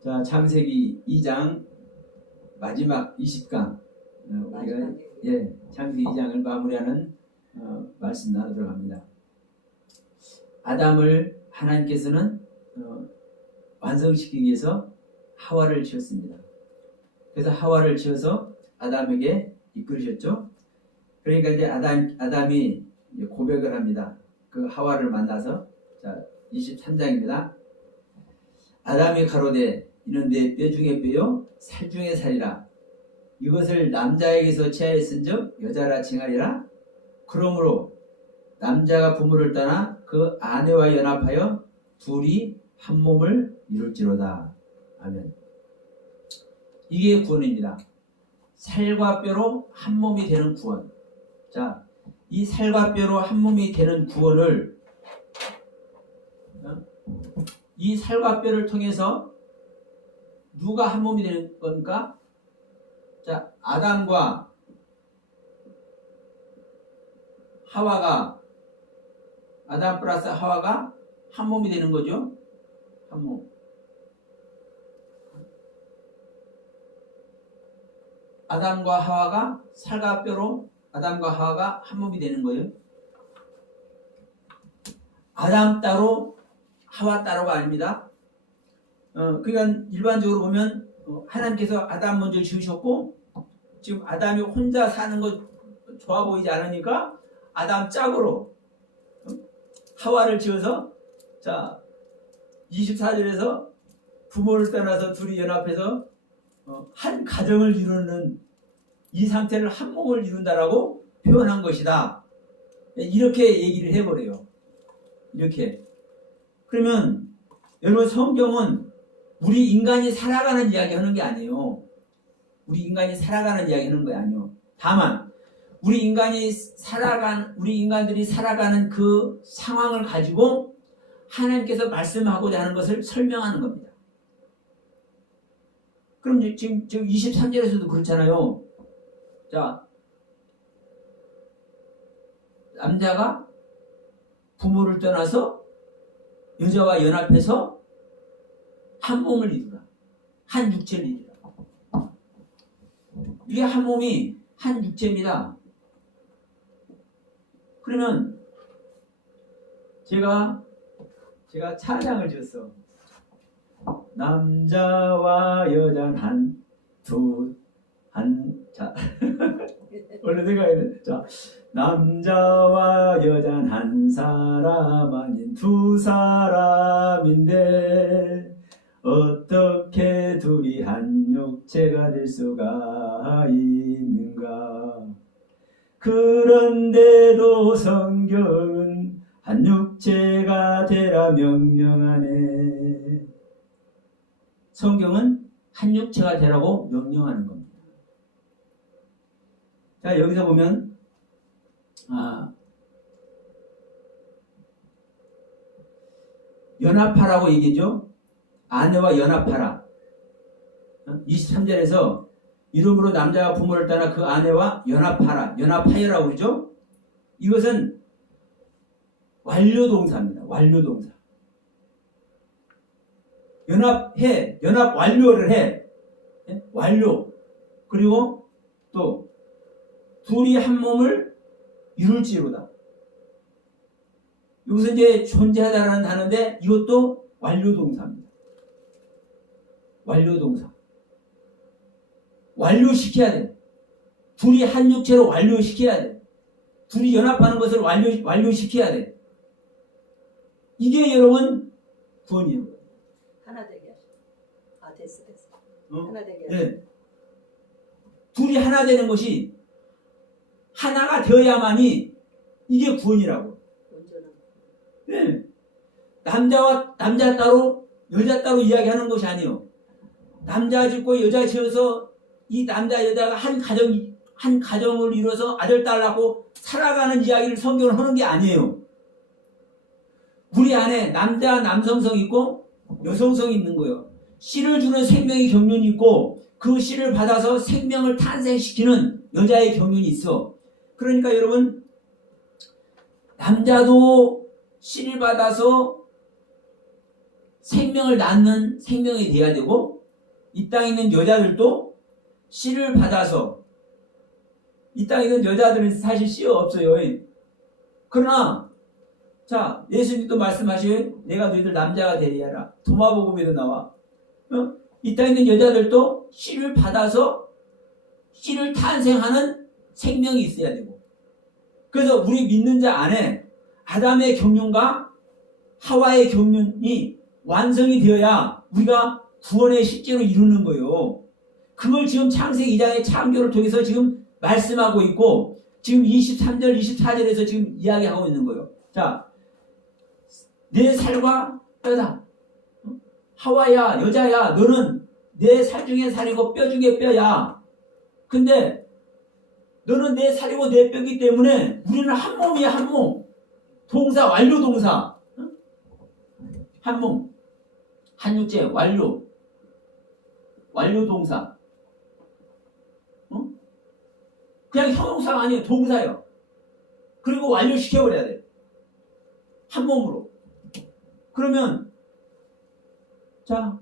자, 창세기 2장 마지막 20강 우리가 창세기 2장을 마무리하는 말씀 나누도록 합니다. 아담을 하나님께서는 완성시키기 위해서 하와를 지었습니다. 그래서 하와를 지어서 아담에게 이끌으셨죠. 그러니까 이제 아담이 고백을 합니다. 그 하와를 만나서. 자, 23장입니다. 아담이 가로되 이는 내 뼈 중에 뼈요 살 중에 살이라. 이것을 남자에게서 취하였은즉 여자라 칭하리라. 그러므로 남자가 부모를 떠나 그 아내와 연합하여 둘이 한 몸을 이룰지로다. 아멘. 이게 구원입니다. 살과 뼈로 한 몸이 되는 구원. 자, 이 살과 뼈로 한 몸이 되는 구원을 이 살과 뼈를 통해서 누가 한 몸이 되는 겁니까? 자, 아담과 하와가, 아담 플러스 하와가 한 몸이 되는 거죠. 한 몸. 아담과 하와가 살과 뼈로 아담과 하와가 한 몸이 되는 거예요. 아담 따로 하와 따로가 아닙니다. 그러니까 일반적으로 보면 하나님께서 아담 먼저 지으셨고 지금 아담이 혼자 사는 거 좋아 보이지 않으니까 아담 짝으로 하와를 지어서, 자 24절에서 부모를 떠나서 둘이 연합해서 한 가정을 이루는 이 상태를 한 몸을 이룬다라고 표현한 것이다. 이렇게 얘기를 해버려요. 이렇게. 그러면 여러분, 성경은 우리 인간이 살아가는 이야기 하는 게 아니에요. 우리 인간이 살아가는 이야기 하는 게 아니에요. 다만 우리 인간들이 살아가는 그 상황을 가지고 하나님께서 말씀하고자 하는 것을 설명하는 겁니다. 그럼 지금 23절에서도 그렇잖아요. 자, 남자가 부모를 떠나서 여자와 연합해서 한 몸을 이루라. 한 육체를 이루라. 이게 한 몸이 한 육체입니다. 그러면 제가 찬양을 지었어. 남자와 여자는 자 원래 생각해야 돼. 자, 남자와 여자는 한 사람 아닌 두 사람인데 어떻게 둘이 한 육체가 될 수가 있는가. 그런데도 성경은 한 육체가 되라 명령하네. 성경은 한 육체가 되라고 명령하는 겁니다. 자, 여기서 보면 연합하라고 얘기죠. 아내와 연합하라. 23절에서 이름으로 남자가 부모를 떠나 그 아내와 연합하라. 연합하여라고 그러죠. 이것은 완료동사입니다. 완료동사. 연합해. 연합 완료를 해. 완료. 그리고 또 둘이 한 몸을 이룰지로다. 여기서 이제 존재하다라는 단어인데 이것도 완료동사입니다. 완료동사. 완료시켜야 돼. 둘이 한 육체로 완료시켜야 돼. 둘이 연합하는 것을 완료시켜야 돼. 이게 여러분 구원이에요. 하나 되게 하시고. 됐어. 하나 되게 하시고. 네. 둘이 하나 되는 것이 하나가 되어야만이 이게 구원이라고. 네. 남자 따로 여자 따로 이야기하는 것이 아니에요. 남자 짓고 여자 지어서 이 남자 여자가 한 가정을 이뤄서 아들 딸 낳고 살아가는 이야기를 성경은 하는 게 아니에요. 우리 안에 남성성이 있고 여성성이 있는 거예요. 씨를 주는 생명의 경륜이 있고 그 씨를 받아서 생명을 탄생시키는 여자의 경륜이 있어. 그러니까 여러분, 남자도 씨를 받아서 생명을 낳는 생명이 돼야 되고 이 땅에 있는 여자들도 씨를 받아서 이 땅에 있는 여자들은 사실 씨가 없어요. 그러나 자 예수님도 말씀하시요 내가 너희들 남자가 되게 하라. 도마복음에도 나와. 이 땅에 있는 여자들도 씨를 받아서 씨를 탄생하는 생명이 있어야 되고 그래서 우리 믿는 자 안에 아담의 경륜과 하와의 경륜이 완성이 되어야 우리가 구원의 실제로 이루는 거예요. 그걸 지금 창세기 2장의 창조를 통해서 지금 말씀하고 있고 지금 23절, 24절에서 지금 이야기하고 있는 거예요. 자, 내 살과 뼈다. 하와야, 여자야, 너는 내 살 중에 살이고 뼈 중에 뼈야. 근데 너는 내 살이고 내 뼈이기 때문에 우리는 한 몸이야, 한 몸. 동사, 완료 동사. 한 몸. 한 육체, 완료. 완료 동사. 그냥 형용사가 아니에요. 동사예요. 그리고 완료시켜버려야 돼. 한 몸으로. 그러면 자,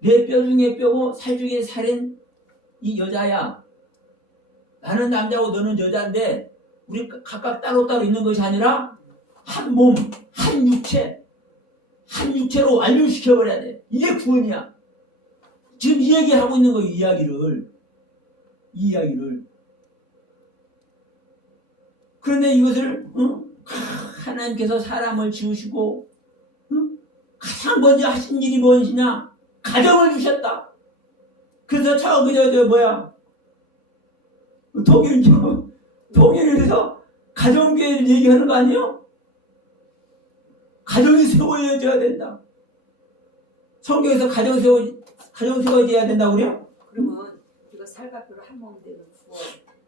내 뼈 중에 뼈고 살 중에 살인 이 여자야. 나는 남자고 너는 여자인데 우리 각각 따로따로 있는 것이 아니라 한 몸, 한 육체, 한 육체로 완료시켜버려야 돼. 이게 구원이야. 지금 이 얘기하고 있는 거예요. 이 이야기를. 그런데 이것을 하나님께서 사람을 지으시고 가장 먼저 하신 일이 무엇이냐? 가정을 주셨다. 그래서 처음 독일에서 가정교회를 얘기하는 거 아니에요? 가정이 세워져야 된다. 성경에서 가정 세워져야 된다고 그래요? 그러면 이거 살갑기로 한 몸이 되는 구원,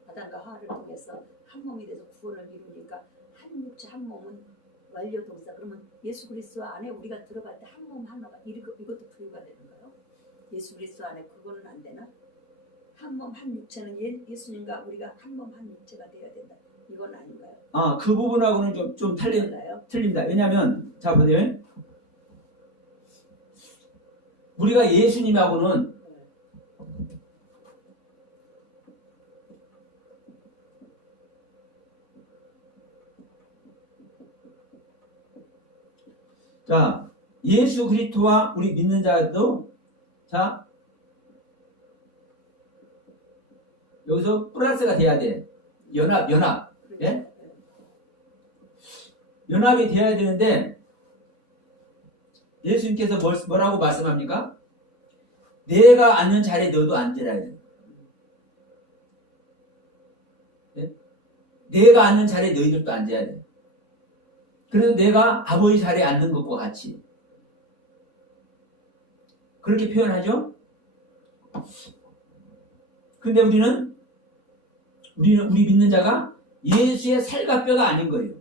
아담과 하와를 통해서 한 몸이 돼서 구원을 이루니까 한 육체 한 몸은 완료 동사. 그러면 예수 그리스도 안에 우리가 들어갈 때 한 몸 하나가 이것도 부유가 되는가요? 예수 그리스도 안에 그거는 안 되나? 한 몸 한 육체는 예수님과 우리가 한 몸 한 육체가 되어야 된다. 이건 아닌가요? 아, 그 부분하고는 좀 틀린다. 왜냐하면 자 보세요. 우리가 예수님하고는 자, 예수 그리스도와 우리 믿는 자도 자 여기서 플러스가 돼야 돼. 연합. 예? 연합이 돼야 되는데 예수님께서 뭐라고 말씀합니까? 내가 앉는 자리에 너도 앉으라 해요. 예? 내가 앉는 자리에 너희들도 앉아야 돼. 그래서 내가 아버지 자리에 앉는 것과 같이 그렇게 표현하죠. 근데 우리 믿는 자가 예수의 살과 뼈가 아닌 거예요.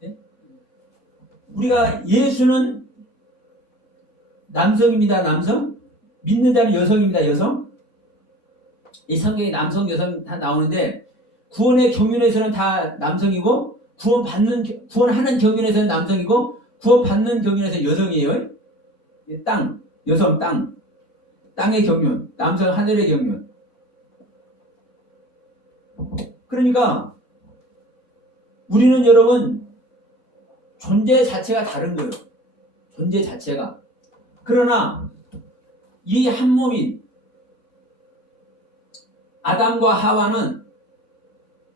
네? 우리가 예수는 남성입니다. 남성. 믿는 자는 여성입니다. 여성. 이 성경에 남성, 여성 다 나오는데 구원의 경륜에서는 다 남성이고 구원하는 경륜에서는 남성이고 구원받는 경륜에서는 여성이에요. 여성 땅의 경륜, 남성 하늘의 경륜. 그러니까 우리는 여러분 존재 자체가 다른 거예요. 존재 자체가. 그러나 이 한 몸인 아담과 하와는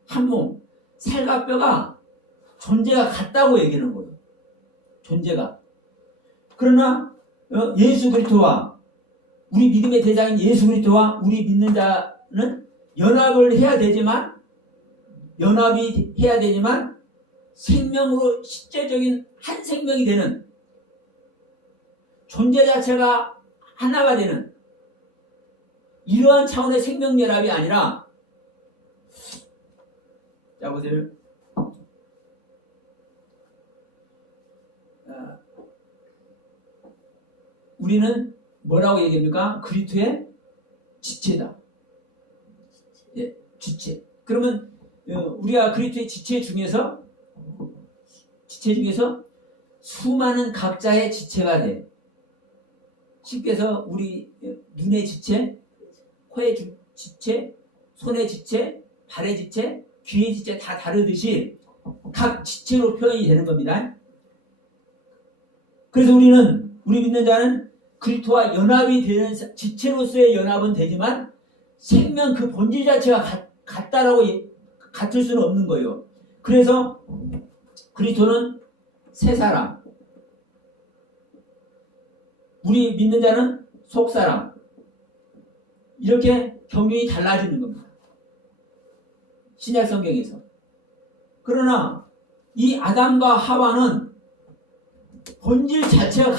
한 몸, 살과 뼈가 존재가 같다고 얘기하는 거예요. 존재가. 그러나 예수 그리스도와 우리 믿음의 대장인 예수 그리스도와 우리 믿는 자는 연합이 해야 되지만 생명으로 실제적인 한 생명이 되는 존재 자체가 하나가 되는 이러한 차원의 생명 연합이 아니라 자 보세요. 우리는 뭐라고 얘기합니까? 그리스도의 지체다. 예, 지체. 그러면 우리가 그리스도의 지체 중에서 수많은 각자의 지체가 돼. 쉽게 해서 우리 눈의 지체, 코의 지체, 손의 지체, 발의 지체, 귀의 지체 다 다르듯이 각 지체로 표현이 되는 겁니다. 그래서 우리 믿는 자는 그리스도와 연합이 되는 지체로서의 연합은 되지만 생명 그 본질 자체가 같다라고 같을 수는 없는 거예요. 그래서 그리스도는 새 사람, 우리 믿는 자는 속 사람, 이렇게 경륜이 달라지는 겁니다. 신약 성경에서. 그러나 이 아담과 하와는 본질 자체가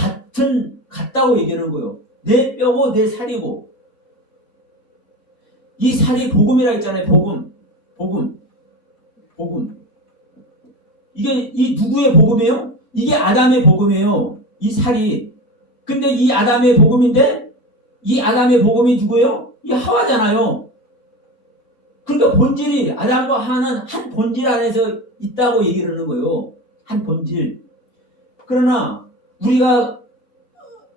같다고 얘기하는 거예요. 내 뼈고 내 살이고. 이 살이 복음이라 했잖아요. 복음. 이 누구의 복음이에요? 이게 아담의 복음이에요. 이 살이. 근데 이 아담의 복음인데 이 아담의 복음이 누구예요? 이 하와잖아요. 그러니까 본질이 아담과 하와는 한 본질 안에서 있다고 얘기를 하는 거예요. 한 본질. 그러나 우리가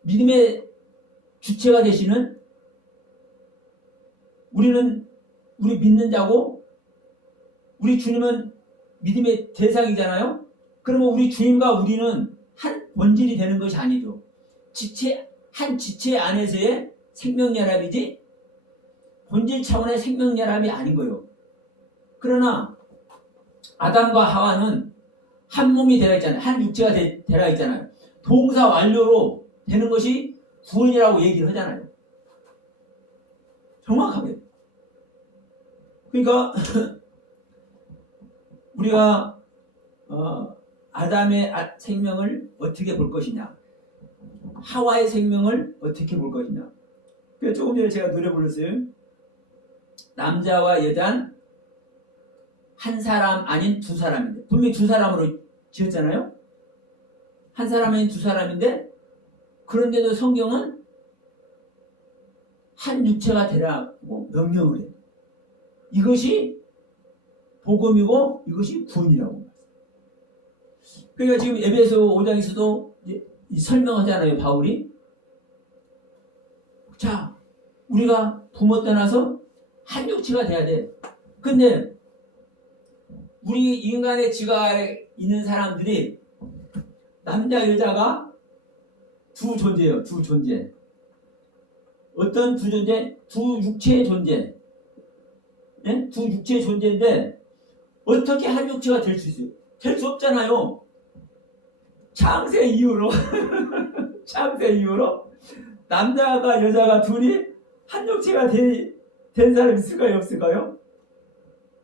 믿음의 주체가 되시는 우리 믿는 자고 우리 주님은 믿음의 대상이잖아요. 그러면 우리 주님과 우리는 한 본질이 되는 것이 아니죠. 한 지체 안에서의 생명연합이지 본질 차원의 생명연합이 아닌 거예요. 그러나 아담과 하와는 한 몸이 되어 있잖아요. 한 육체가 되어 있잖아요. 동사 완료로 되는 것이 구원이라고 얘기를 하잖아요. 정확하게. 그러니까 우리가 아담의 생명을 어떻게 볼 것이냐, 하와의 생명을 어떻게 볼 것이냐. 그래서 조금 전에 제가 노래 불렀어요. 남자와 여자는 한 사람 아닌 두 사람인데, 분명히 두 사람으로 지었잖아요. 한 사람 아닌 두 사람인데, 그런데도 성경은 한 육체가 되라고 명령을 해요. 이것이 복음이고 이것이 구원이라고. 그러니까 지금 에베소 5장에서도 설명하잖아요, 바울이. 자, 우리가 부모 떠나서 한 육체가 돼야 돼. 근데 우리 인간의 지각에 있는 사람들이 남자 여자가 두 존재예요. 두 존재. 어떤 두 존재? 두 육체의 존재. 네? 두 육체의 존재인데 어떻게 한 육체가 될 수 있어요? 될 수 없잖아요. 창세 이후로 남자가 여자가 둘이 한 육체가 된 사람이 있을까요? 없을까요?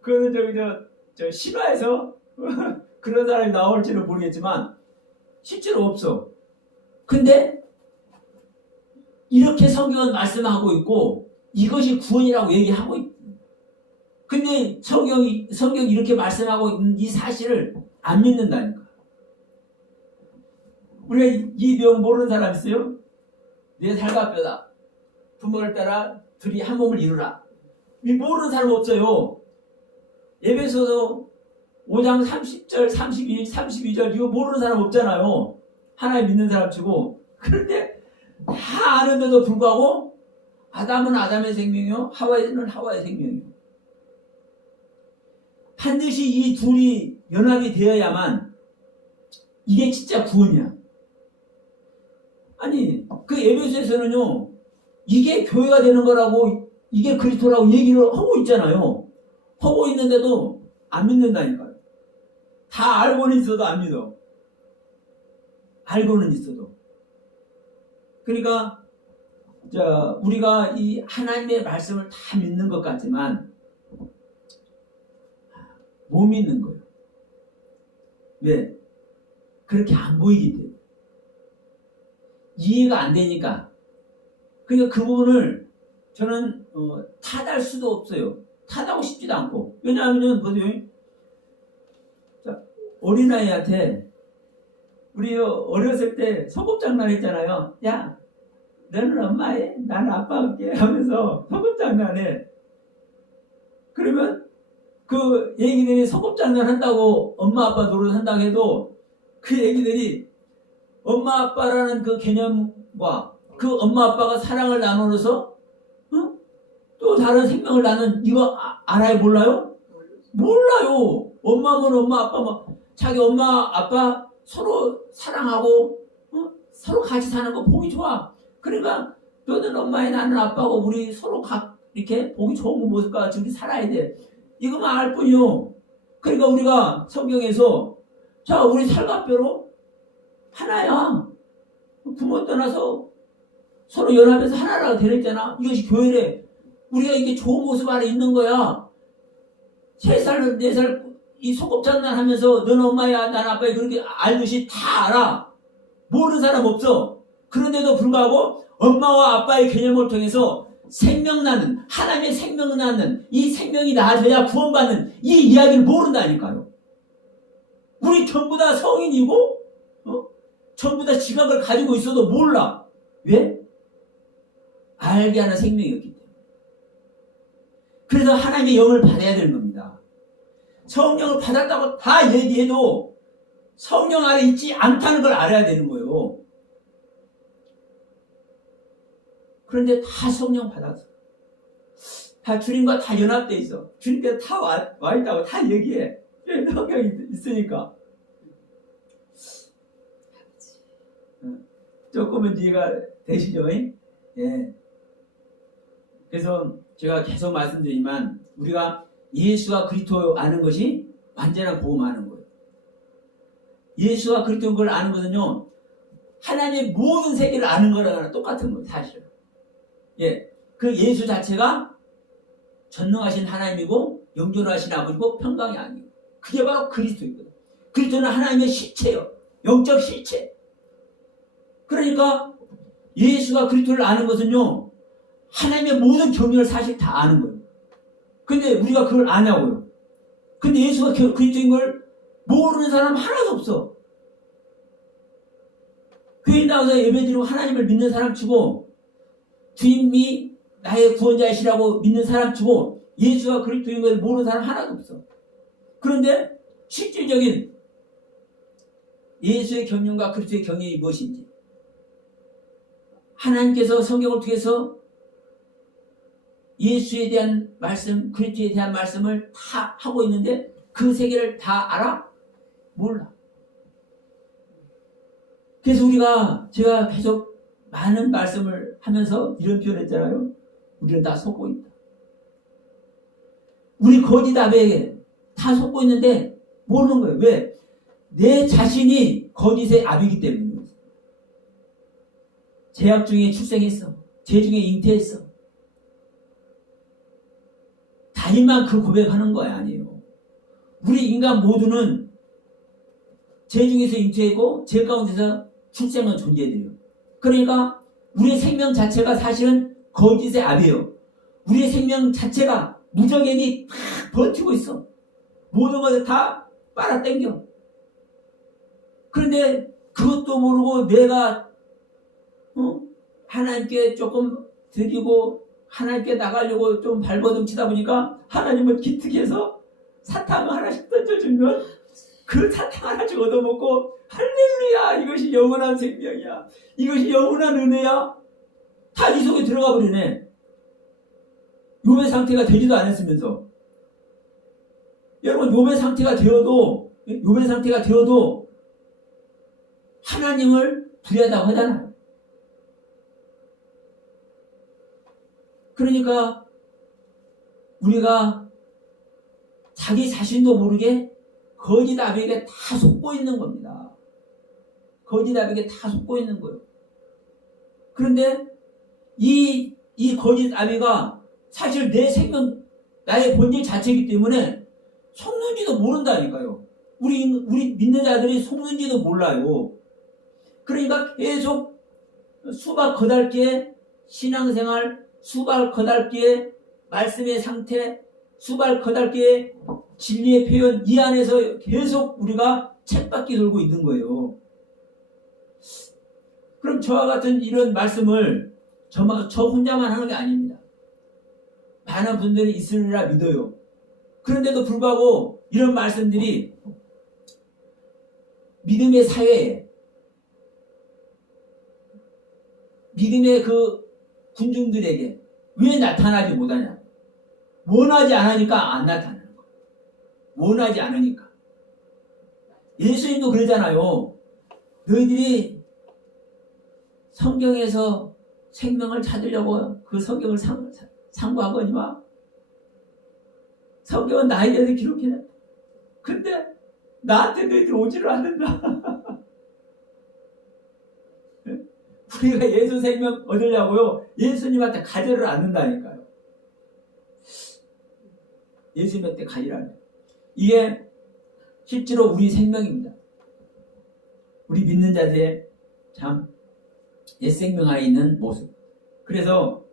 그거는 저 신화에서 그런 사람이 나올지는 모르겠지만 실제로 없어. 근데 이렇게 성경은 말씀하고 있고 이것이 구원이라고 얘기하고 있고, 근데 성경이 이렇게 말씀하고 있는 이 사실을 안 믿는다니까. 우리가 이 내용 모르는 사람 있어요? 내 살과 뼈다. 부모를 따라 둘이 한 몸을 이루라. 이 모르는 사람 없어요. 에베소서 5장 30절, 32절 이거 모르는 사람 없잖아요. 하나님 믿는 사람 치고. 그런데 다 아는데도 불구하고 아담은 아담의 생명이요, 하와는 하와의 생명이요. 반드시 이 둘이 연합이 되어야만 이게 진짜 구원이야. 아니, 그 에베소에서는요, 이게 교회가 되는 거라고, 이게 그리스도라고 얘기를 하고 있잖아요. 하고 있는데도 안 믿는다니까요. 다 알고는 있어도 안 믿어. 알고는 있어도. 그러니까 우리가 이 하나님의 말씀을 다 믿는 것 같지만 못 믿는 거예요. 왜? 그렇게 안 보이기 때문에. 이해가 안 되니까. 그러니까 그 부분을 저는 탓할 수도 없어요. 탓하고 싶지도 않고. 왜냐하면 보세요. 자, 어린아이한테 우리 어렸을 때 소꿉장난 했잖아요. 야, 너는 엄마해, 나는 아빠 할게 하면서 소꿉장난해. 그러면 그 애기들이 소꿉장난 한다고 엄마 아빠 노릇 한다고 해도 그 애기들이 엄마 아빠라는 그 개념과 그 엄마 아빠가 사랑을 나누어서 또 다른 생명을 나눈 이거 알아요? 몰라요? 몰라요. 엄마면 엄마 아빠면 자기 엄마 아빠 서로 사랑하고 서로 같이 사는 거 보기 좋아. 그러니까 너는 엄마에 나는 아빠고 우리 서로 각 이렇게 보기 좋은 모습과 같이 살아야 돼. 이거만 알 뿐이요. 그러니까 우리가 성경에서 자 우리 살갑뼈로 하나야. 부모 떠나서 서로 연합해서 하나라고 되어있잖아. 이것이 교회래. 우리가 이게 좋은 모습 안에 있는 거야. 3살, 4살 이 소꿉장난 하면서 너는 엄마야 난 아빠야 그렇게 알듯이 다 알아. 모르는 사람 없어. 그런데도 불구하고 엄마와 아빠의 개념을 통해서 생명나는 하나님의 생명나는 이 생명이 나아져야 구원받는 이 이야기를 모른다니까요. 우리 전부 다 성인이고 전부 다 지각을 가지고 있어도 몰라. 왜? 알게 하는 생명이었기 때문에. 그래서 하나님의 영을 받아야 되는 겁니다. 성령을 받았다고 다 얘기해도 성령 안에 있지 않다는 걸 알아야 되는 거예요. 그런데 다 성령 받았어. 다 주님과 다 연합돼 있어. 주님께서 다 와 있다고 다 얘기해. 성경이 있으니까. 조금은 이해가 되시죠? 예. 그래서 제가 계속 말씀드리지만 우리가 예수와 그리스도 아는 것이 완전한 복음 아는 거예요. 예수와 그리스도를 아는 것은요 하나님의 모든 세계를 아는 거랑 똑같은 거예요. 사실은. 예, 그 예수 자체가 전능하신 하나님이고 영존하신 아버지고 평강이 아니에요. 그게 바로 그리스도이거든요. 그리스도는 하나님의 실체예요. 영적 실체. 그러니까 예수가 그리스도를 아는 것은요 하나님의 모든 경륜을 사실 다 아는 거예요. 근데 우리가 그걸 아냐고요. 근데 예수가 그리스도인 걸 모르는 사람 하나도 없어. 교회 나와서 예배드리고 하나님을 믿는 사람 치고 주님이 나의 구원자이시라고 믿는 사람 치고 예수가 그리스도인 걸 모르는 사람 하나도 없어. 그런데 실질적인 예수의 경륜과 그리스도의 경륜이 무엇인지 하나님께서 성경을 통해서 예수에 대한 말씀, 그리스도에 대한 말씀을 다 하고 있는데 그 세계를 다 알아? 몰라. 그래서 제가 계속 많은 말씀을 하면서 이런 표현을 했잖아요. 우리는 다 속고 있다. 우리 거짓 아베에게 다 속고 있는데 모르는 거예요. 왜? 내 자신이 거짓의 아비이기 때문이에요. 죄악 중에 출생했어. 죄 중에 잉태했어. 다인만 그 고백하는 거야 아니에요. 우리 인간 모두는 죄 중에서 잉태했고 죄 가운데서 출생한 존재들이에요. 그러니까 우리의 생명 자체가 사실은 거짓의 아비예요. 우리의 생명 자체가 무적행이 다 버티고 있어. 모든 것을 다 빨아당겨. 그런데 그것도 모르고 내가 하나님께 조금 드리고 하나님께 나가려고 좀 발버둥치다 보니까 하나님을 기특해서 사탕 하나씩 던져주면 그 사탕 하나씩 얻어먹고 할렐루야 이것이 영원한 생명이야. 이것이 영원한 은혜야. 다 이 속에 들어가 버리네. 욥의 상태가 되지도 않았으면서. 여러분 욥의 상태가 되어도 하나님을 부여하다고 하잖아요. 그러니까 우리가 자기 자신도 모르게 거짓 아비에게 다 속고 있는 겁니다. 거짓 아비에게 다 속고 있는 거예요. 그런데 이 거짓 아비가 사실 내 생명, 나의 본질 자체이기 때문에 속는지도 모른다니까요. 우리 믿는 자들이 속는지도 몰라요. 그러니까 계속 수박 거달기에 신앙생활, 수박 거달기에 말씀의 상태, 수박 거달기에 진리의 표현, 이 안에서 계속 우리가 쳇바퀴 돌고 있는 거예요. 그럼 저와 같은 이런 말씀을 저 혼자만 하는 게 아닙니다. 많은 분들이 있으리라 믿어요. 그런데도 불구하고 이런 말씀들이 믿음의 사회에 믿음의 그 군중들에게 왜 나타나지 못하냐? 원하지 않으니까 안 나타나는 거예요. 원하지 않으니까. 예수님도 그러잖아요. 너희들이 성경에서 생명을 찾으려고 그 성경을 상고하거니와 성경은 나에 대해서 기록해놔. 근데 나한테 너희들 오지를 않는다. 우리가 예수 생명 얻으려고요. 예수님한테 가지를 않는다니까요. 예수님한테 가지를 않아요. 이게 실제로 우리 생명입니다. 우리 믿는 자들의 참 옛 생명 안에 있는 모습. 그래서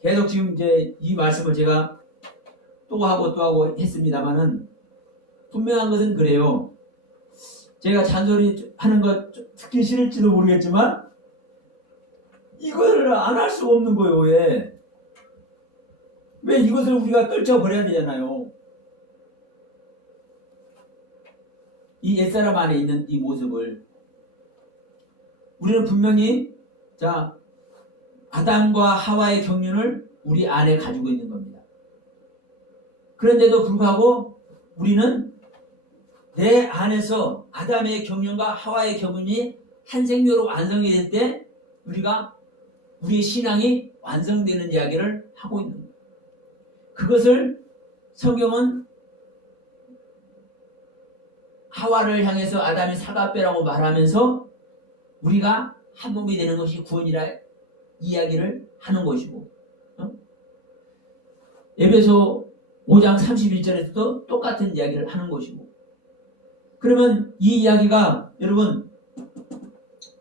계속 지금 이제 이 말씀을 제가 또 하고 했습니다만은 분명한 것은 그래요. 제가 잔소리 하는 거 듣기 싫을지도 모르겠지만 이거를 안 할 수가 없는 거예요. 왜 이것을 우리가 떨쳐버려야 되잖아요. 이 옛사람 안에 있는 이 모습을 우리는 분명히 자 아담과 하와의 경륜을 우리 안에 가지고 있는 겁니다. 그런데도 불구하고 우리는 내 안에서 아담의 경륜과 하와의 경륜이 한 생명으로 완성이 될 때 우리가 우리의 신앙이 완성되는 이야기를 하고 있는 거예요. 그것을 성경은 하와를 향해서 아담이 사과빼라고 말하면서 우리가 한 몸이 되는 것이 구원이라 이야기를 하는 것이고 에베소 5장 31절에서도 똑같은 이야기를 하는 것이고 그러면 이 이야기가 여러분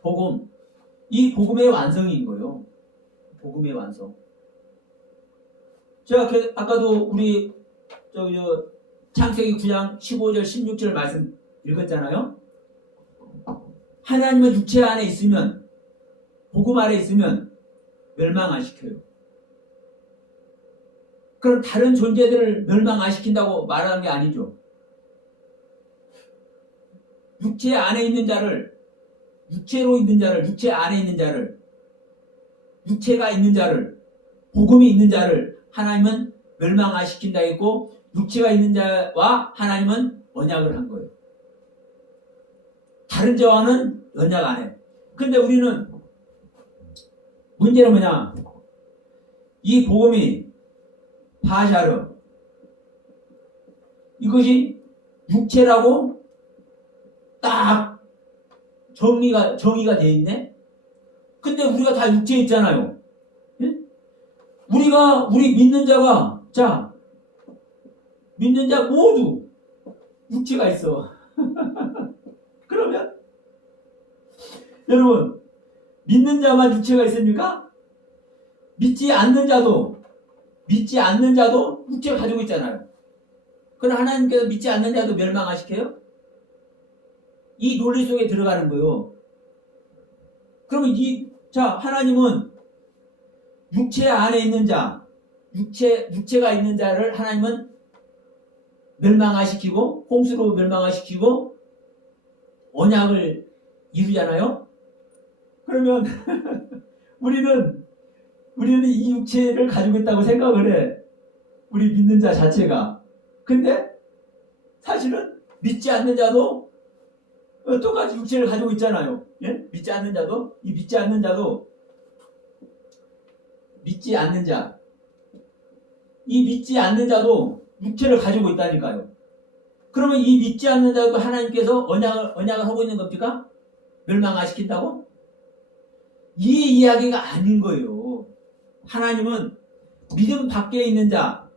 복음 이 복음의 완성인 거예요. 복음의 완성. 제가 아까도 우리 창세기 9장 15절 16절 말씀 읽었잖아요. 하나님은 육체 안에 있으면 복음 안에 있으면 멸망 안 시켜요. 그럼 다른 존재들을 멸망 안 시킨다고 말하는 게 아니죠. 육체 안에 있는 자를 육체로 있는 자를 육체 안에 있는 자를 육체가 있는 자를 복음이 있는 자를 하나님은 멸망 안 시킨다 했고 육체가 있는 자와 하나님은 언약을 한 거예요. 다른 자와는 언약 안 해. 근데 우리는 문제는 뭐냐? 이 복음이 파샤르 이것이 육체라고 딱 정의가 돼 있네. 근데 우리가 다 육체에 있잖아요. 예? 우리 믿는 자가 자 믿는 자 모두 육체가 있어. 그러면 여러분 믿는 자만 육체가 있습니까? 믿지 않는 자도 육체를 가지고 있잖아요. 그럼 하나님께서 믿지 않는 자도 멸망하시켜요? 이 논리 속에 들어가는 거예요. 그러면 하나님은 육체 안에 있는 자, 육체가 있는 자를 하나님은 멸망화시키고 홍수로 멸망화시키고 언약을 이루잖아요. 그러면 우리는 이 육체를 가지고 있다고 생각을 해. 우리 믿는 자 자체가. 근데 사실은 믿지 않는 자도 똑같이 육체를 가지고 있잖아요. 예? 믿지 않는 자도 믿지 않는 자 이 믿지 않는 자도 육체를 가지고 있다니까요. 그러면 이 믿지 않는 자도 하나님께서 언약을 하고 있는 겁니까? 멸망화시킨다고? 이 이야기가 아닌 거예요. 하나님은 믿음 밖에 있는 자,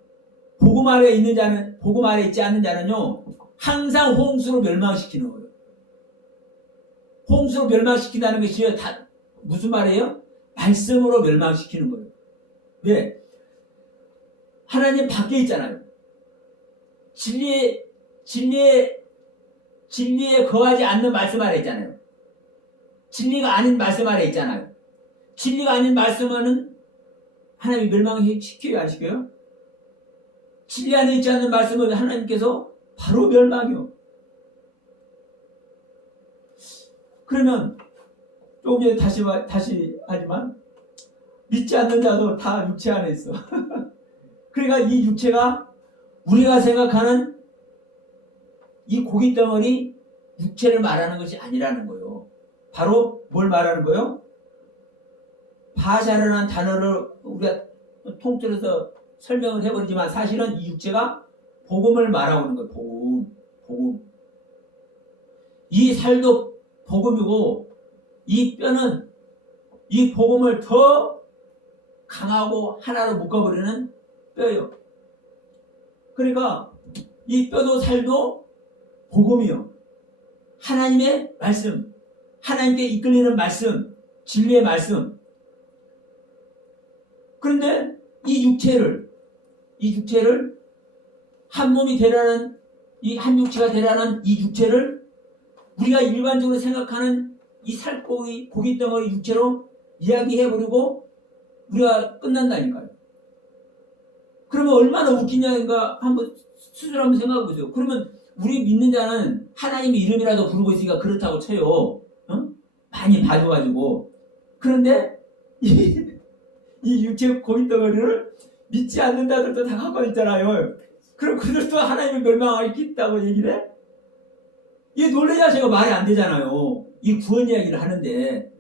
복음 아래 있는 자는 복음 아래 있지 않는 자는요 항상 홍수로 멸망시키는 거예요. 홍수로 멸망시킨다는 것이 무슨 말이에요? 말씀으로 멸망시키는 거예요. 왜? 하나님 밖에 있잖아요. 진리에 거하지 않는 말씀 아래 있잖아요. 진리가 아닌 말씀 아래 있잖아요. 진리가 아닌 말씀은 하나님이 멸망시켜요, 안 시켜요? 진리 안에 있지 않는 말씀은 하나님께서 바로 멸망이요. 그러면 조금 전에 다시 하지만 믿지 않는 자도 다 육체 안에 있어. 그러니까 이 육체가 우리가 생각하는 이 고기 덩어리 육체를 말하는 것이 아니라는 거예요. 바로 뭘 말하는 거예요? 바샤르라는 단어를 우리가 통틀어서 설명을 해버리지만 사실은 이 육체가 복음을 말하고 있는 거예요. 복음. 이 살도 복음이고 이 뼈는 이 복음을 더 강하고 하나로 묶어버리는 뼈예요. 그러니까 이 뼈도 살도 복음이요. 하나님의 말씀, 하나님께 이끌리는 말씀, 진리의 말씀. 그런데 이 육체를 한 몸이 되라는 이 한 육체가 되라는 이 육체를 우리가 일반적으로 생각하는 이 살코기 고기 덩어리 육체로 이야기해버리고 우리가 끝난다니까요. 그러면 얼마나 웃기냐니까 한번 스스로 한번 생각해 보세요. 그러면 우리 믿는 자는 하나님의 이름이라도 부르고 있으니까 그렇다고 쳐요. 어? 많이 봐줘가지고. 그런데 이 육체 고기 덩어리를 믿지 않는 자들도 다 갖고 있잖아요. 그럼 그들도 하나님을 멸망하겠다고 얘기를 해? 이게 놀래 자체가 말이 안 되잖아요. 이 구원 이야기를 하는데.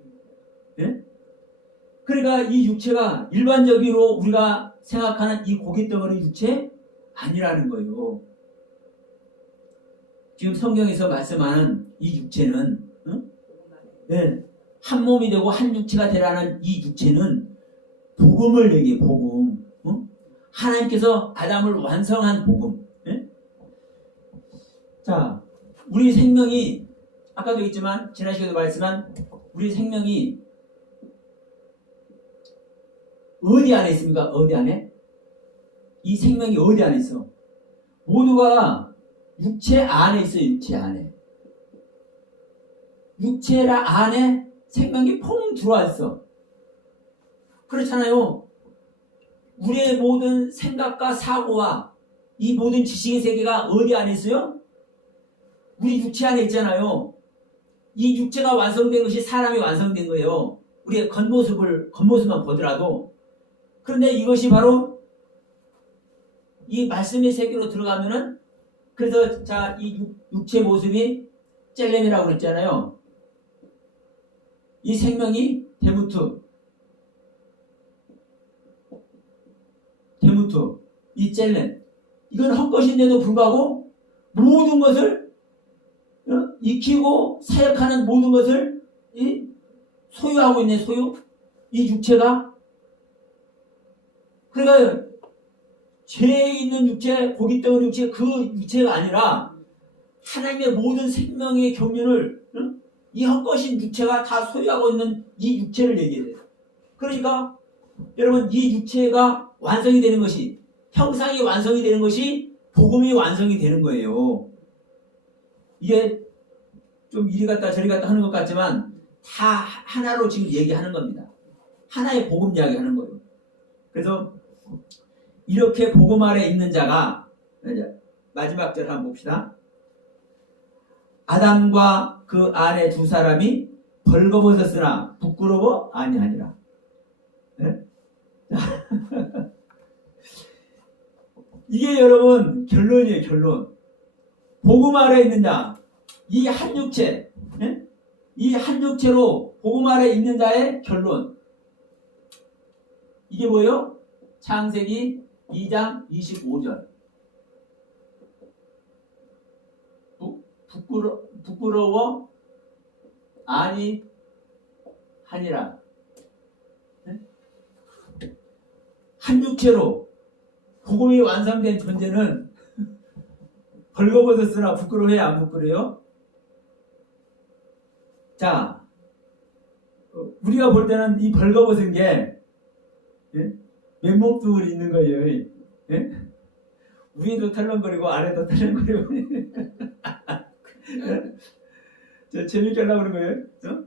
예? 그러니까 이 육체가 일반적으로 우리가 생각하는 이 고기 덩어리 육체 아니라는 거예요. 지금 성경에서 말씀하는 이 육체는 네, 한 몸이 되고 한 육체가 되라는 이 육체는 복음을 얘기해. 복음. 하나님께서 아담을 완성한 복음. 네? 자, 우리 생명이 아까도 있지만 지난 시간에도 말했지만 우리 생명이 어디 안에 있습니까? 어디 안에? 이 생명이 어디 안에 있어? 모두가 육체 안에 있어요. 육체 안에. 육체라 안에 생명이 퐁 들어와 있어. 그렇잖아요. 우리의 모든 생각과 사고와 이 모든 지식의 세계가 어디 안에 있어요? 우리 육체 안에 있잖아요. 이 육체가 완성된 것이 사람이 완성된 거예요. 우리의 겉모습만 보더라도. 그런데 이것이 바로 이 말씀의 세계로 들어가면은 그래서 자, 이 육체 모습이 젤렘이라고 그랬잖아요. 이 생명이 데무트, 이 젤렘. 이건 헛것인데도 불구하고 모든 것을 익히고 사역하는 모든 것을 소유하고 있는 소유. 이 육체가. 그러니까 죄에 있는 육체, 고기 덩어리 육체, 그 육체가 아니라 하나님의 모든 생명의 경륜을 이 헛것인 육체가 다 소유하고 있는 이 육체를 얘기해요. 그러니까 여러분 이 육체가 완성이 되는 것이, 형상이 완성이 되는 것이 복음이 완성이 되는 거예요. 이게 좀 이리 갔다 저리 갔다 하는 것 같지만 다 하나로 지금 얘기하는 겁니다. 하나의 복음 이야기하는 거예요. 그래서 이렇게 복음 아래 있는 자가, 이제 마지막 절 한번 봅시다. 아담과 그 아내 두 사람이 벌거벗었으나 부끄러워 아니하니라. 네? 이게 여러분 결론이에요. 결론. 복음 아래 있는 자, 이 한 육체, 네? 이 한 육체로 복음 아래 있는 자의 결론. 이게 뭐예요? 창세기 2장 25절. 부끄러워 아니 하니라. 네? 한 육체로 복음이 완성된 존재는 벌거벗었으나 부끄러워해 안 부끄러워요? 자, 우리가 볼 때는 이 벌거벗은 게 맨몸뚱이 있는 거예요. 예? 위에도 털렁거리고 아래도 털렁거리고. 저 재밌게 하려고 그런 거예요? 어?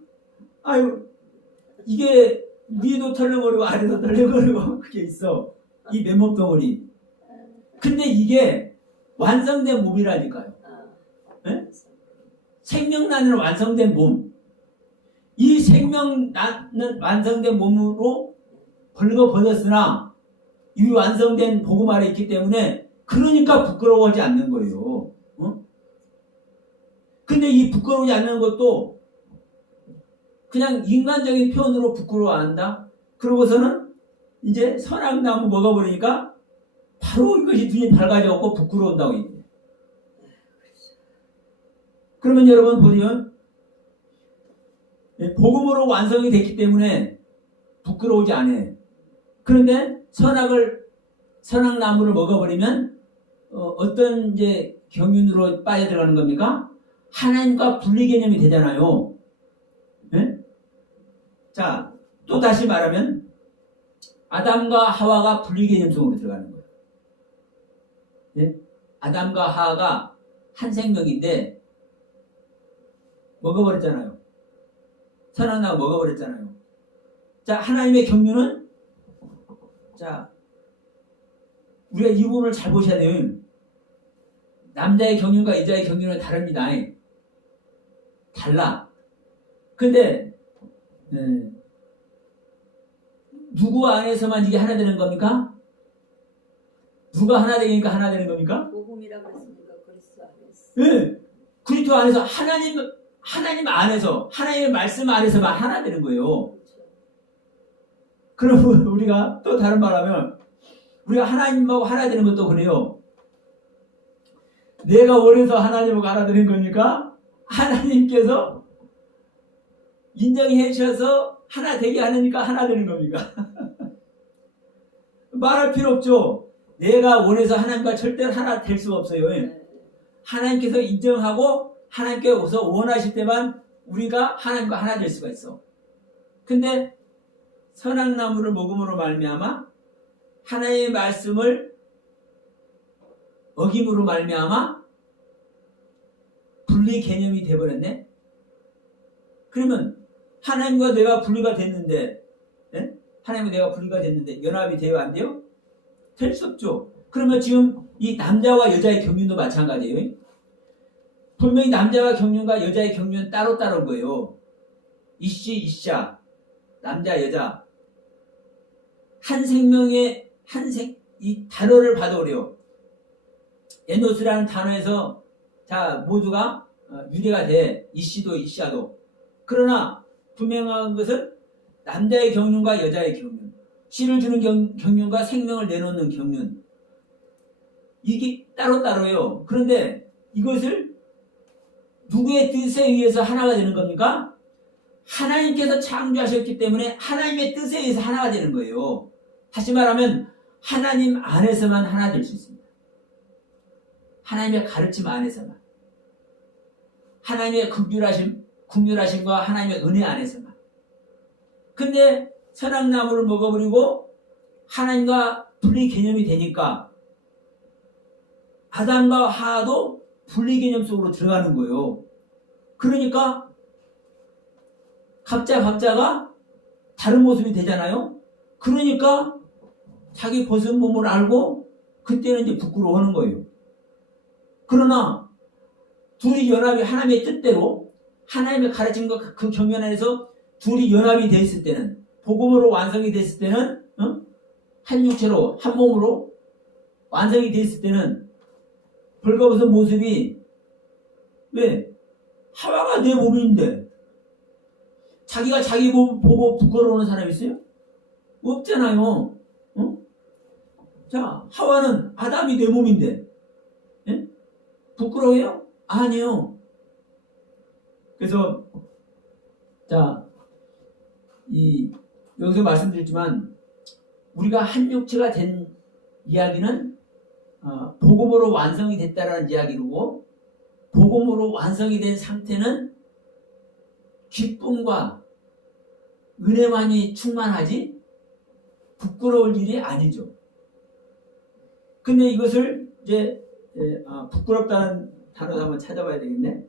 아유, 이게 위에도 털렁거리고 아래도 털렁거리고 그게 있어. 이 맨몸 덩어리. 근데 이게 완성된 몸이라니까요. 예? 생명나는 완성된 몸. 이 생명나는 완성된 몸으로 벌거벗었으나 이미 완성된 복음 아래 있기 때문에 그러니까 부끄러워하지 않는 거예요. 어? 근데 이 부끄러워하지 않는 것도 그냥 인간적인 표현으로 부끄러워한다. 그러고서는 이제 선악나무 먹어버리니까 바로 이것이 눈이 밝아져갖고 부끄러운다고 얘기해요. 그러면 여러분 보세요. 복음으로 완성이 됐기 때문에 부끄러우지 않아요. 그런데 선악나무를 먹어버리면 어떤 이제 경륜으로 빠져들어가는 겁니까? 하나님과 분리 개념이 되잖아요. 네? 자, 또 다시 말하면 아담과 하와가 분리 개념 속으로 들어가는 거예요. 네? 아담과 하와가 한 생명인데 먹어버렸잖아요. 선악나무 먹어버렸잖아요. 자, 하나님의 경륜은 자, 우리가 이 부분을 잘 보셔야 돼요. 남자의 경륜과 여자의 경륜은 다릅니다. 달라. 근데 누구 안에서만 이게 하나 되는 겁니까? 누가 하나 되니까 하나 되는 겁니까? 복음이라 그랬으니까 그리스도 안에서. 네. 그리스도 안에서 하나님 안에서 하나님의 말씀 안에서만 하나 되는 거예요. 그러면 우리가 또 다른 말하면 우리가 하나님하고 하나 되는 것도 그래요. 내가 원해서 하나님하고 하나 되는 겁니까? 하나님께서 인정해 주셔서 하나 되게 하니까 하나 되는 겁니까? 말할 필요 없죠. 내가 원해서 하나님과 절대로 하나 될 수가 없어요. 하나님께서 인정하고 하나님께서 원하실 때만 우리가 하나님과 하나 될 수가 있어. 근데 선악나무를 먹음으로 말미암아 하나님의 말씀을 어김으로 말미암아 분리 개념이 돼버렸네. 그러면 하나님과 내가 분리가 됐는데, 네? 하나님과 내가 분리가 됐는데 연합이 돼요, 안 돼요? 될 수 없죠. 그러면 지금 이 남자와 여자의 경륜도 마찬가지예요. 분명히 남자와 경륜과 여자의 경륜은 따로따로인 거예요. 이씨, 이샤, 남자, 여자. 한 생명의 이 단어를 봐도 그래요. 에노스라는 단어에서 자 모두가 유래가 돼. 이씨도 이샤도. 그러나 분명한 것은 남자의 경륜과 여자의 경륜, 씨를 주는 경륜과 생명을 내놓는 경륜, 이게 따로따로예요. 그런데 이것을 누구의 뜻에 의해서 하나가 되는 겁니까? 하나님께서 창조하셨기 때문에 하나님의 뜻에 의해서 하나가 되는 거예요. 다시 말하면 하나님 안에서만 하나 될 수 있습니다. 하나님의 가르침 안에서만. 하나님의 긍휼하심과 하나님의 은혜 안에서만. 근데 선악나무를 먹어버리고 하나님과 분리 개념이 되니까 아담과 하와도 분리 개념 속으로 들어가는 거예요. 그러니까 각자가 다른 모습이 되잖아요. 그러니까 자기 벗은 몸을 알고 그때는 이제 부끄러워하는 거예요. 그러나 둘이 연합이 하나님의 뜻대로 하나님의 가르침과 그 경륜 안에서 둘이 연합이 되어 있을 때는, 복음으로 완성이 됐을 때는, 한 육체로 한 몸으로 완성이 되어 있을 때는 벌거벗은 모습이 왜? 하와가 내 몸인데 자기가 자기 몸 보고 부끄러워하는 사람이 있어요? 없잖아요. 자, 하와는 아담이 내 몸인데 부끄러워요? 아니요. 그래서 자, 여기서 말씀드렸지만 우리가 한 육체가 된 이야기는 복음으로 완성이 됐다라는 이야기고, 복음으로 완성이 된 상태는 기쁨과 은혜만이 충만하지 부끄러울 일이 아니죠. 근데 이것을 이제 부끄럽다는 단어도 한번 찾아봐야 되겠네.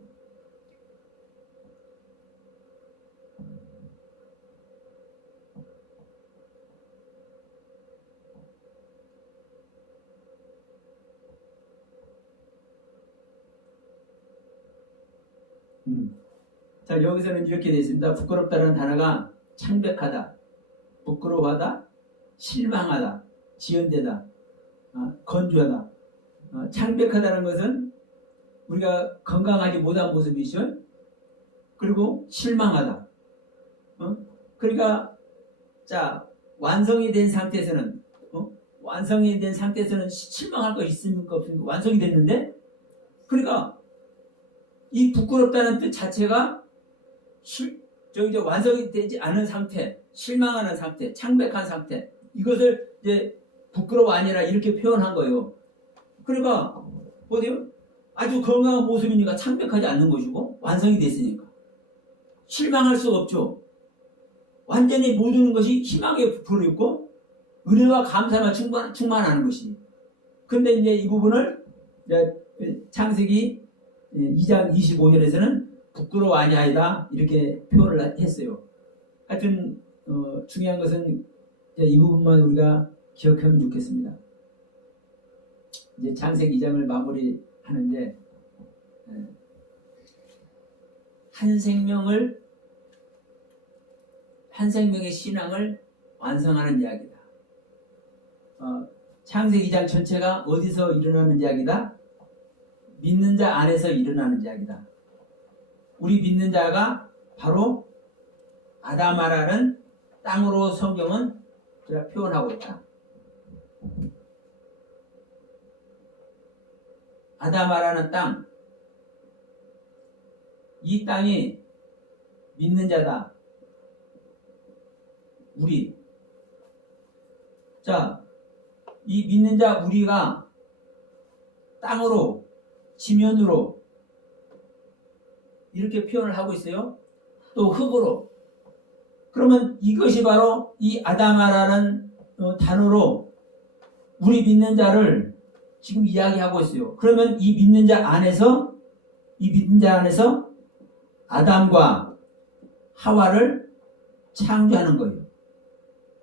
자, 여기서는 이렇게 되어 있습니다. 부끄럽다는 단어가 창백하다, 부끄러워하다, 실망하다, 지연되다, 건조하다. 창백하다는 것은 우리가 건강하지 못한 모습이죠. 그리고 실망하다. 그러니까 자, 완성이 된 상태에서는 완성이 된 상태에서는 실망할 것이 있습니까 없습니까? 완성이 됐는데, 그러니까 이 부끄럽다는 뜻 자체가 이제 완성이 되지 않은 상태, 실망하는 상태, 창백한 상태, 이것을 이제 부끄러워 아니라 이렇게 표현한 거예요. 그러니까 보세요. 아주 건강한 모습이니까 창백하지 않는 것이고 완성이 됐으니까 실망할 수가 없죠. 완전히 모든 것이 희망에 부풀어있고 은혜와 감사만 충만하는 것이. 근데 이제 이 부분을 창세기 2장 25절에서는 부끄러워 아니하이다 이렇게 표현을 했어요. 하여튼 중요한 것은 이 부분만 우리가 기억하면 좋겠습니다. 이제 창세기 2장을 마무리하는데 한 생명의 신앙을 완성하는 이야기다. 창세기 2장 전체가 어디서 일어나는 이야기다? 믿는 자 안에서 일어나는 이야기다. 우리 믿는 자가 바로 아담아라는 땅으로 성경은 표현하고 있다. 아담아라는 땅, 이 땅이 믿는 자다. 우리. 자, 이 믿는 자 우리가 땅으로, 지면으로 이렇게 표현을 하고 있어요. 또 흙으로. 그러면 이것이 바로 이 아담아라는 단어로 우리 믿는 자를 지금 이야기하고 있어요. 그러면 이 믿는 자 안에서 아담과 하와를 창조하는 거예요.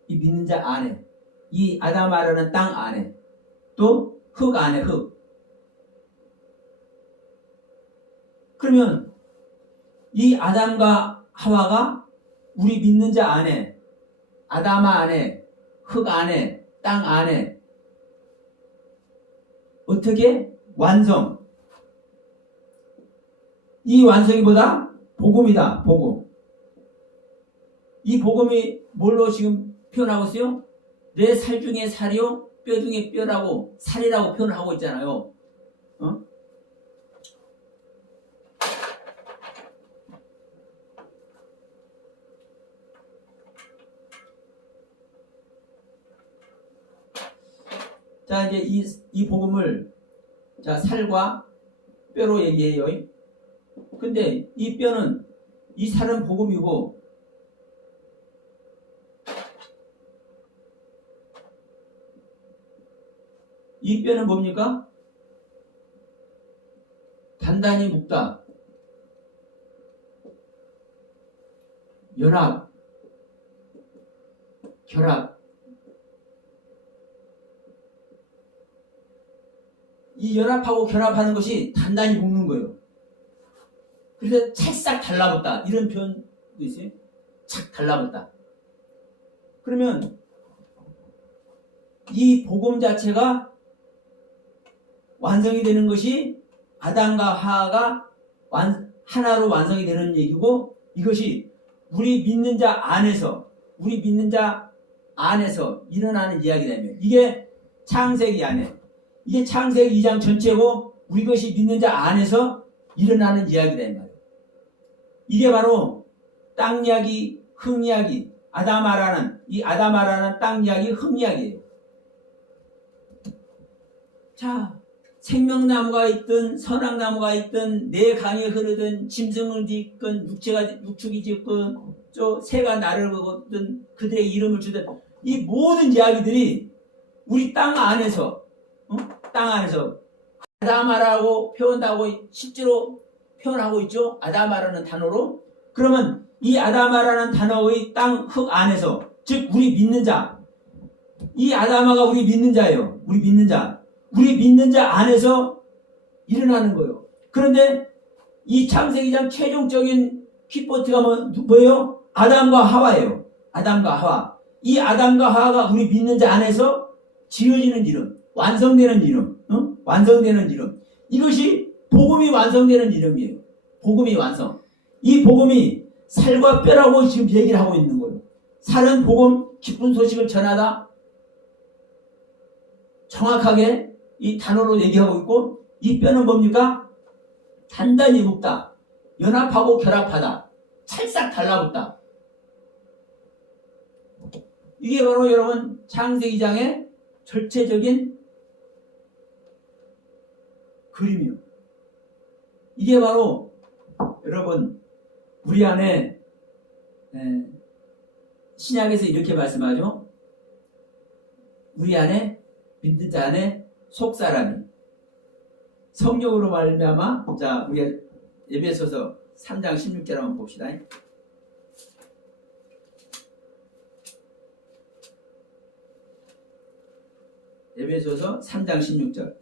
이 믿는 자 안에, 이 아담아라는 땅 안에, 또 흙 안에 흙. 그러면 이 아담과 하와가 우리 믿는 자 안에, 아담아 안에, 흙 안에, 땅 안에 어떻게 완성? 이 완성이 뭐다? 복음이다. 복음. 이 복음이 뭘로 지금 표현하고 있어요? 내 살 중에 살이요, 뼈 중에 뼈라고, 살이라고 표현을 하고 있잖아요. 자, 이제 이 복음을, 자, 살과 뼈로 얘기해요. 근데 이 뼈는, 이 살은 복음이고, 이 뼈는 뭡니까? 단단히 묶다. 연합, 결합. 이 연합하고 결합하는 것이 단단히 묶는 거예요. 그래서 찰싹 달라붙다. 이런 표현도 있어요. 착 달라붙다. 그러면 이 복음 자체가 완성이 되는 것이 아담과 하와가 하나로 완성이 되는 얘기고, 이것이 우리 믿는 자 안에서 일어나는 이야기라면, 이게 창세기 안에, 이게 창세기 2장 전체고 우리 것이 믿는 자 안에서 일어나는 이야기다 이 말이에요. 이게 바로 땅 이야기, 흙 이야기, 아담아라는 땅 이야기, 흙 이야기예요. 자, 생명나무가 있든 선악나무가 있든 내 강에 흐르든 짐승을 짓건 육축이 짓건 새가 나를 걷든 그들의 이름을 주든, 이 모든 이야기들이 우리 땅 안에서 아담아라고 표현하고 실제로 표현하고 있죠. 아담아라는 단어로. 그러면 이 아담아라는 단어의 땅 흙 안에서, 즉 우리 믿는 자, 이 아담아가 우리 믿는 자예요. 우리 믿는 자 안에서 일어나는 거예요. 그런데 이 창세기 2장 최종적인 키포트가 뭐예요? 아담과 하와예요. 아담과 하와. 이 아담과 하와가 우리 믿는 자 안에서 지어지는 이름, 완성되는 이름, 완성되는 이름. 이것이 복음이 완성되는 이름이에요. 복음이 완성. 이 복음이 살과 뼈라고 지금 얘기를 하고 있는 거예요. 살은 복음, 기쁜 소식을 전하다. 정확하게 이 단어로 얘기하고 있고, 이 뼈는 뭡니까? 단단히 굽다. 연합하고 결합하다. 찰싹 달라붙다. 이게 바로 여러분 창세기 2장의 절체적인 그림이요. 이게 바로 여러분 우리 안에 신약에서 이렇게 말씀하죠. 우리 안에 믿는 자 안에 속사람이 성령으로 말미암아. 자, 우리 에베소서 3장 16절 한번 봅시다. 에베소서 3장 16절.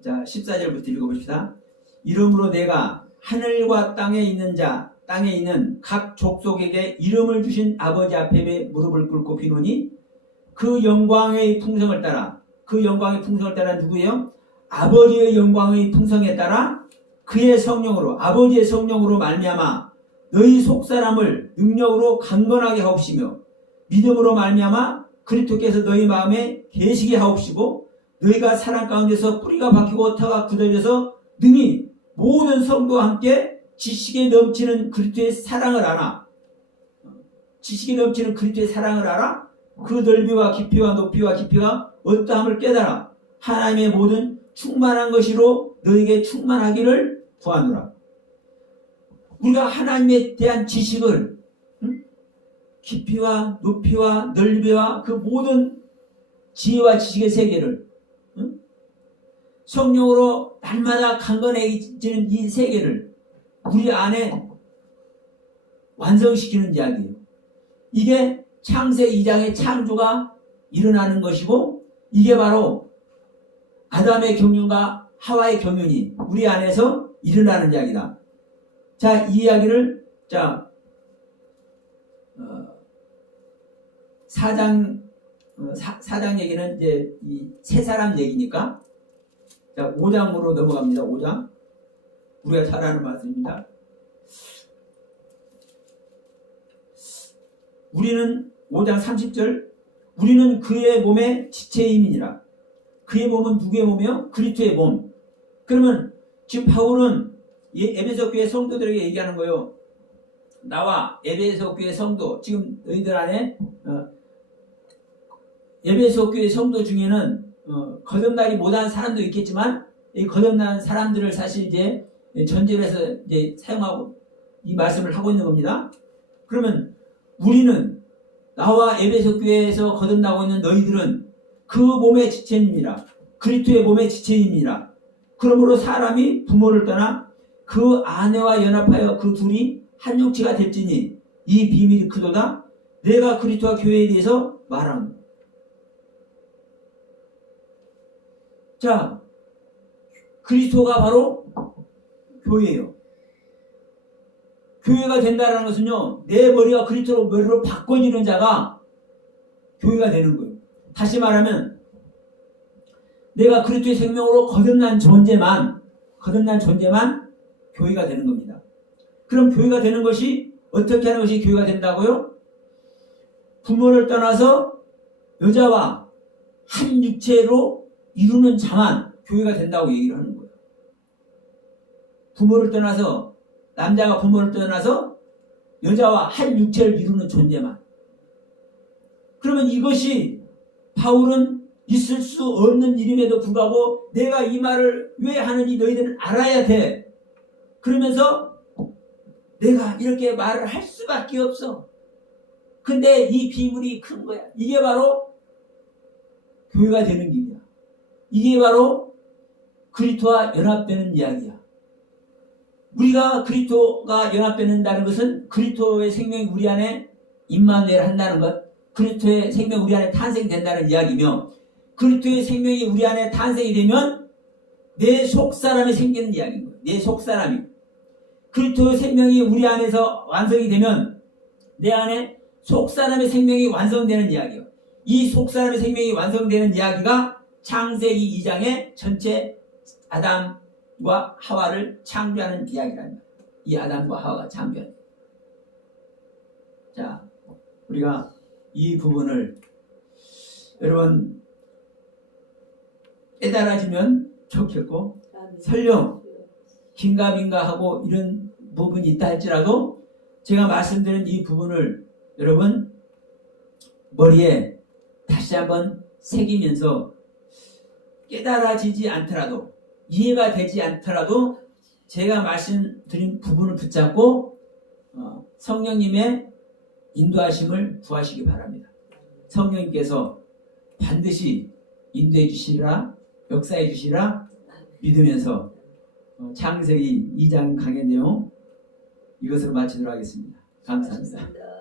자, 14절부터 읽어봅시다. 이름으로 내가 하늘과 땅에 있는 자, 땅에 있는 각 족속에게 이름을 주신 아버지 앞에 무릎을 꿇고 비노니 그 영광의 풍성을 따라, 그 영광의 풍성을 따라 누구예요? 아버지의 영광의 풍성에 따라 그의 성령으로, 아버지의 성령으로 말미암아 너희 속사람을 능력으로 강건하게 하옵시며 믿음으로 말미암아 그리스도께서 너희 마음에 계시게 하옵시고 너희가 사랑 가운데서 뿌리가 박히고 터가 굳어져서 능히 모든 성도와 함께 지식에 넘치는 그리스도의 사랑을 알아. 지식에 넘치는 그리스도의 사랑을 알아. 그 넓이와 깊이와 높이와 깊이가 어떠함을 깨달아 하나님의 모든 충만한 것이로 너에게 충만하기를 구하노라. 우리가 하나님에 대한 지식을 깊이와 높이와 넓이와 그 모든 지혜와 지식의 세계를 성령으로 날마다 강건해지는 이 세계를 우리 안에 완성시키는 이야기예요. 이게 창세기 2장의 창조가 일어나는 것이고 이게 바로 아담의 경륜과 하와의 경륜이 우리 안에서 일어나는 이야기다. 자, 이 이야기를 4장 얘기는 이제 이 세 사람 얘기니까 자, 5장으로 넘어갑니다. 5장. 우리가 잘 아는 말씀입니다. 우리는 5장 30절 우리는 그의 몸의 지체의 힘이니라. 그의 몸은 누구의 몸이요? 그리스도의 몸. 그러면 지금 바울은 에베소 교회 성도들에게 얘기하는 거예요. 나와 에베소 교회 성도, 지금 너희들 안에 에베소 교회 성도 중에는 거듭나기 못한 사람도 있겠지만 이 거듭난 사람들을 사실 이제 전제해서 이제 사용하고 이 말씀을 하고 있는 겁니다. 그러면 우리는 나와 에베소 교회에서 거듭나고 있는 너희들은 그 몸의 지체님이라. 그리스도의 몸의 지체님이라. 그러므로 사람이 부모를 떠나 그 아내와 연합하여 그 둘이 한 육체가 될지니 이 비밀이 크도다. 내가 그리스도와 교회에 대해서 말하는 거예요. 자, 그리스도가 바로 교회예요. 교회가 된다는 것은요, 내 머리가 그리스도 머리로 바꿔지는 자가 교회가 되는 거예요. 다시 말하면 내가 그리스도의 생명으로 거듭난 존재만 교회가 되는 겁니다. 그럼 교회가 되는 것이 어떻게 하는 것이 교회가 된다고요? 부모를 떠나서 여자와 한 육체로 이루는 자만 교회가 된다고 얘기를 하는 거예요. 부모를 떠나서 남자가 부모를 떠나서 여자와 한 육체를 이루는 존재만. 그러면 이것이 바울은 있을 수 없는 일임에도 불구하고 내가 이 말을 왜 하는지 너희들은 알아야 돼. 그러면서 내가 이렇게 말을 할 수밖에 없어. 근데 이 비밀이 큰 거야. 이게 바로 교회가 되는 길이야. 이게 바로 그리스도와 연합되는 이야기야. 우리가 그리스도가 연합되는다는 것은 그리스도의 생명이 우리 안에 임마누엘 한다는 것, 그리스도의 생명이 우리 안에 탄생된다는 이야기며 그리스도의 생명이 우리 안에 탄생이 되면 내 속사람이 생기는 이야기인 거예요. 내 속사람이. 그리스도 생명이 우리 안에서 완성이 되면 내 안에 속사람의 생명이 완성되는 이야기예요. 이 속사람의 생명이 완성되는 이야기가 창세기 2장의 전체 아담과 하와를 창조하는 이야기랍니다. 이 아담과 하와가 창조하는. 자, 우리가 이 부분을 여러분 깨달아지면 좋겠고, 설령 긴가민가 하고 이런 부분이 있다 할지라도 제가 말씀드린 이 부분을 여러분 머리에 다시 한번 새기면서 깨달아지지 않더라도, 이해가 되지 않더라도 제가 말씀드린 부분을 붙잡고 성령님의 인도하심을 구하시기 바랍니다. 성령님께서 반드시 인도해 주시리라, 역사해 주시리라 믿으면서 창세기 2장 강의 내용 이것으로 마치도록 하겠습니다. 감사합니다.